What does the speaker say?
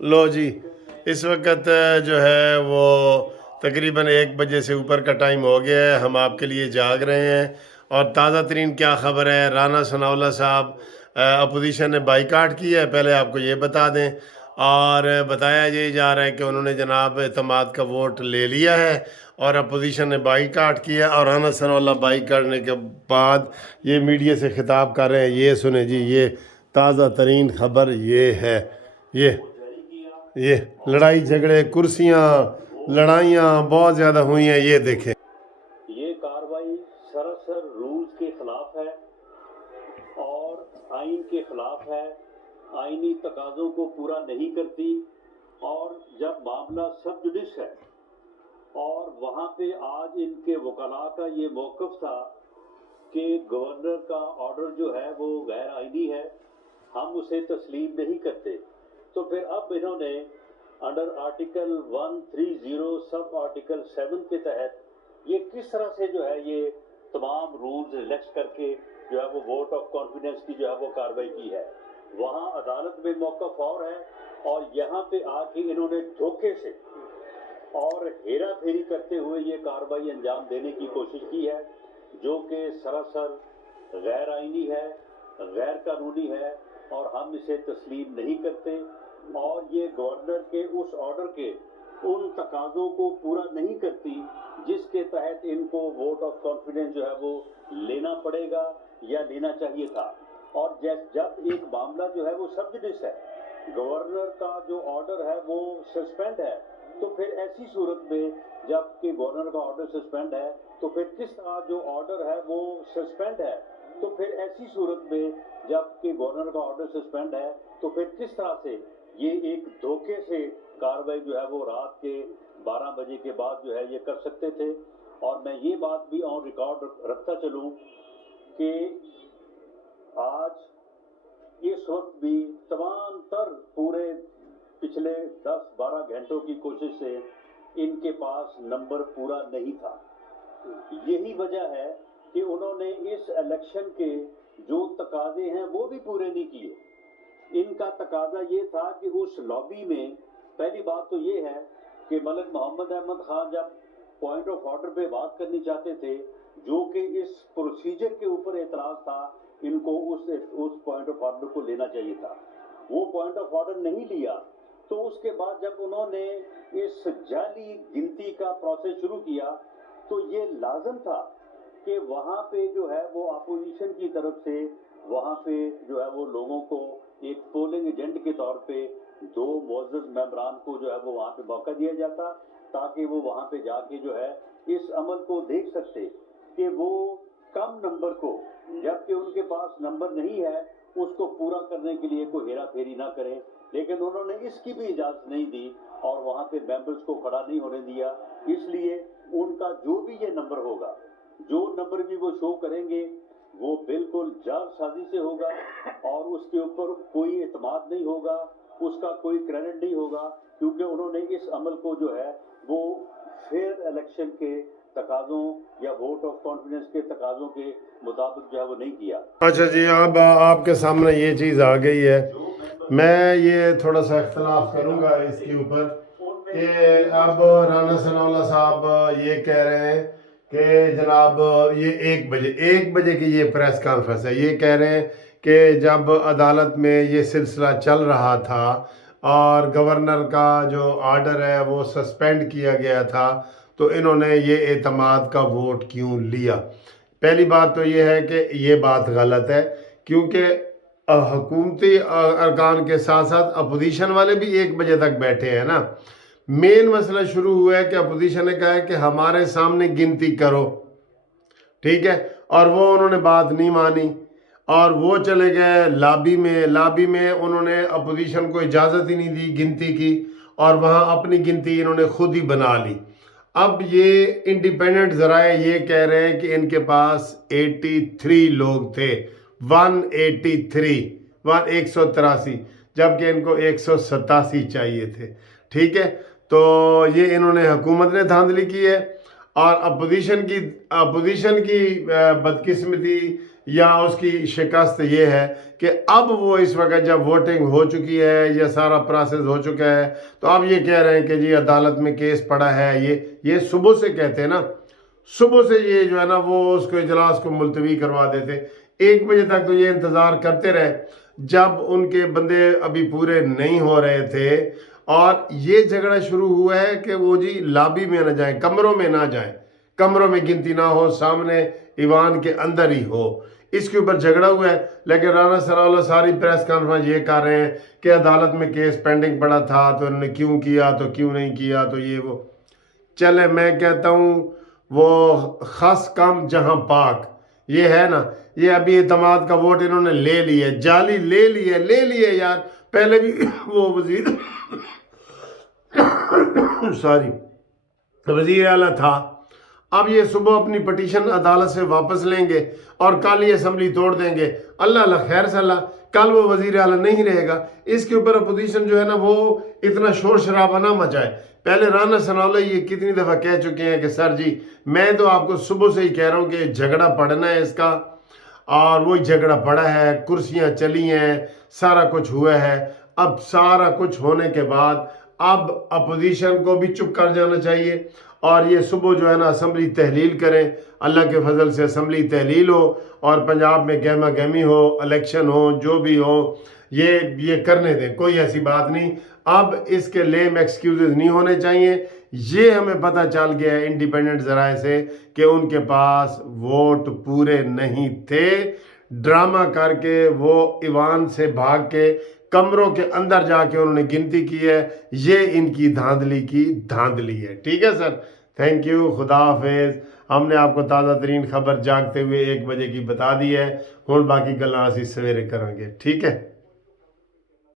لو جی، اس وقت جو ہے وہ تقریباً 1 بجے سے اوپر کا ٹائم ہو گیا ہے، ہم آپ کے لیے جاگ رہے ہیں۔ اور تازہ ترین کیا خبر ہے، رانا ثناءاللہ صاحب اپوزیشن نے بائیکاٹ کیا ہے، پہلے آپ کو یہ بتا دیں۔ اور بتایا یہ جا رہا ہے کہ انہوں نے جناب اعتماد کا ووٹ لے لیا ہے اور اپوزیشن نے بائیکاٹ کیا، اور رانا ثناءاللہ بائیکاٹ کرنے کے بعد یہ میڈیا سے خطاب کر رہے ہیں۔ یہ سنیں جی، یہ تازہ ترین خبر یہ ہے، یہ لڑائی جھگڑے، کرسیاں، لڑائیاں بہت زیادہ ہوئی ہیں، یہ دیکھیں۔ یہ کارروائی سراسر رولز کے خلاف ہے اور آئین کے خلاف ہے، آئینی تقاضوں کو پورا نہیں کرتی۔ اور جب معاملہ سب جوڈس ہے اور وہاں پہ آج ان کے وکلاء کا یہ موقف تھا کہ گورنر کا آرڈر جو ہے وہ غیر آئینی ہے، ہم اسے تسلیم نہیں کرتے، تو پھر اب انہوں نے انڈر آرٹیکل 130 سب آرٹیکل 7 کے تحت یہ کس طرح سے جو ہے یہ تمام رولز ریلیکس کر کے جو ہے وہ ووٹ آف کانفیڈنس کی جو ہے وہ کارروائی کی ہے۔ وہاں عدالت میں موقف اور ہے، اور یہاں پہ آ کے انہوں نے دھوکے سے اور ہیرا پھیری کرتے ہوئے یہ کارروائی انجام دینے کی کوشش کی ہے، جو کہ سراسر غیر آئینی ہے، غیر قانونی ہے، اور ہم اسے تسلیم نہیں کرتے۔ اور یہ گورنر کے اس آرڈر کے ان تقاضوں کو پورا نہیں کرتی جس کے تحت ان کو ووٹ آف کانفیڈنس جو ہے وہ لینا پڑے گا یا لینا چاہیے تھا۔ اور جب ایک معاملہ جو ہے وہ سب جوڈس ہے، گورنر کا جو آرڈر ہے وہ سسپینڈ ہے، تو پھر ایسی صورت میں جب کہ گورنر کا آرڈر سسپینڈ ہے تو پھر کس طرح جو آرڈر ہے وہ سسپینڈ ہے، تو پھر ایسی صورت میں جب کہ گورنر کا آرڈر سسپینڈ ہے تو پھر کس طرح سے یہ ایک دھوکے سے کارروائی جو ہے وہ رات کے 12 بجے کے بعد جو ہے یہ کر سکتے تھے۔ اور میں یہ بات بھی آن ریکارڈ رکھتا چلوں کہ آج اس وقت بھی تمام تر پورے پچھلے 10-12 گھنٹوں کی کوشش سے ان کے پاس نمبر پورا نہیں تھا۔ یہی وجہ ہے کہ انہوں نے اس الیکشن کے جو تقاضے ہیں وہ بھی پورے نہیں کیے۔ ان کا تقاضا یہ تھا کہ اس لابی میں پہلی بات تو یہ ہے کہ ملک محمد احمد خان جب پوائنٹ آف آرڈر پہ بات کرنی چاہتے تھے، جو کہ اس پروسیجر کے اوپر اعتراض تھا، ان کو اس پوائنٹ آف آرڈر کو لینا چاہیے تھا، وہ پوائنٹ آف آرڈر نہیں لیا۔ تو اس کے بعد جب انہوں نے اس جعلی گنتی کا پروسیس شروع کیا تو یہ لازم تھا کہ وہاں پہ جو ہے وہ اپوزیشن کی طرف سے وہاں پہ جو ہے وہ لوگوں کو ایک پولنگ ایجنٹ کے طور پہ 2 معزز ممبران کو جو ہے وہ وہاں پہ موقع دیا جاتا، تاکہ وہ وہاں پہ جا کے جو ہے اس عمل کو دیکھ سکتے کہ وہ کم نمبر کو، جبکہ ان کے پاس نمبر نہیں ہے، اس کو پورا کرنے کے لیے کوئی ہیرا پھیری نہ کریں۔ لیکن انہوں نے اس کی بھی اجازت نہیں دی اور وہاں پہ ممبرز کو کھڑا نہیں ہونے دیا۔ اس لیے ان کا جو بھی یہ نمبر ہوگا، جو نمبر بھی وہ شو کریں گے، وہ بالکل جعل سازی سے ہوگا اور اس کے اوپر کوئی اعتماد نہیں ہوگا، اس کا کوئی کریڈٹ نہیں ہوگا، کیونکہ انہوں نے اس عمل کو جو ہے وہ فیئر الیکشن کے تقاضوں یا ووٹ آف کانفیڈنس کے تقاضوں کے مطابق جو ہے وہ نہیں کیا۔ اچھا جی، اب آپ کے سامنے یہ چیز آ گئی ہے، میں یہ تھوڑا سا اختلاف کروں گا اس کے اوپر کہ اب رانا ثناءاللہ صاحب یہ کہہ رہے ہیں کہ جناب یہ 1 بجے کی یہ پریس کانفرنس ہے، یہ کہہ رہے ہیں کہ جب عدالت میں یہ سلسلہ چل رہا تھا اور گورنر کا جو آرڈر ہے وہ سسپینڈ کیا گیا تھا، تو انہوں نے یہ اعتماد کا ووٹ کیوں لیا؟ پہلی بات تو یہ ہے کہ یہ بات غلط ہے، کیونکہ حکومتی ارکان کے ساتھ ساتھ اپوزیشن والے بھی 1 بجے تک بیٹھے ہیں نا۔ مین مسئلہ شروع ہوا ہے کہ اپوزیشن نے کہا ہے کہ ہمارے سامنے گنتی کرو، ٹھیک ہے، اور وہ انہوں نے بات نہیں مانی اور وہ چلے گئے لابی میں انہوں نے اپوزیشن کو اجازت ہی نہیں دی گنتی کی، اور وہاں اپنی گنتی انہوں نے خود ہی بنا لی۔ اب یہ انڈیپینڈنٹ ذرائع یہ کہہ رہے ہیں کہ ان کے پاس 83 لوگ تھے، 183، جبکہ ان کو 187 چاہیے تھے، ٹھیک ہے۔ تو یہ انہوں نے حکومت نے دھاندلی کی ہے، اور اپوزیشن کی بدقسمتی یا اس کی شکست یہ ہے کہ اب وہ اس وقت جب ووٹنگ ہو چکی ہے یا سارا پروسیس ہو چکا ہے تو اب یہ کہہ رہے ہیں کہ جی عدالت میں کیس پڑا ہے. یہ صبح سے کہتے ہیں نا, صبح سے یہ جو ہے نا وہ اس کو اجلاس کو ملتوی کروا دیتے. 1 بجے تک تو یہ انتظار کرتے رہے جب ان کے بندے ابھی پورے نہیں ہو رہے تھے. اور یہ جھگڑا شروع ہوا ہے کہ وہ جی لابی میں نہ جائیں, کمروں میں نہ جائیں, کمروں میں گنتی نہ ہو, سامنے ایوان کے اندر ہی ہو. اس کے اوپر جھگڑا ہوا ہے. لیکن رانا ثناء اللہ ساری پریس کانفرنس یہ کر رہے ہیں کہ عدالت میں کیس پینڈنگ پڑا تھا تو انہوں نے کیوں کیا تو کیوں نہیں کیا تو یہ وہ. چلے میں کہتا ہوں وہ خس کم جہاں پاک یہ ہے نا, یہ ابھی اعتماد کا ووٹ انہوں نے لے لیا, جعلی لے لیے یار. پہلے بھی وہ وزیر اعلیٰ تھا. اب یہ صبح اپنی پٹیشن عدالت سے واپس لیں گے اور کل یہ اسمبلی توڑ دیں گے. اللہ خیر صلاح, کل وہ وزیر اعلیٰ نہیں رہے گا. اس کے اوپر اپوزیشن جو ہے نا وہ اتنا شور شرابہ نہ مچائے. پہلے رانا ثناء اللہ یہ کتنی دفعہ کہہ چکے ہیں کہ سر جی میں تو آپ کو صبح سے ہی کہہ رہا ہوں کہ جھگڑا پڑنا ہے اس کا, اور وہی جھگڑا پڑا ہے, کرسیاں چلی ہیں, سارا کچھ ہوا ہے. اب سارا کچھ ہونے کے بعد اب اپوزیشن کو بھی چپ کر جانا چاہیے اور یہ صبح جو ہے نا اسمبلی تحلیل کریں. اللہ کے فضل سے اسمبلی تحلیل ہو اور پنجاب میں گہما گہمی ہو, الیکشن ہو, جو بھی ہو, یہ کرنے دیں, کوئی ایسی بات نہیں. اب اس کے لیم ایکسکیوزز نہیں ہونے چاہیے. یہ ہمیں پتہ چل گیا ہے انڈیپینڈنٹ ذرائع سے کہ ان کے پاس ووٹ پورے نہیں تھے. ڈرامہ کر کے وہ ایوان سے بھاگ کے کمروں کے اندر جا کے انہوں نے گنتی کی ہے. یہ ان کی دھاندلی ہے. ٹھیک ہے سر, تھینک یو, خدا حافظ. ہم نے آپ کو تازہ ترین خبر جاگتے ہوئے 1 بجے کی بتا دی ہے. ہن باقی گلاں اسی سویرے کریں گے. ٹھیک ہے.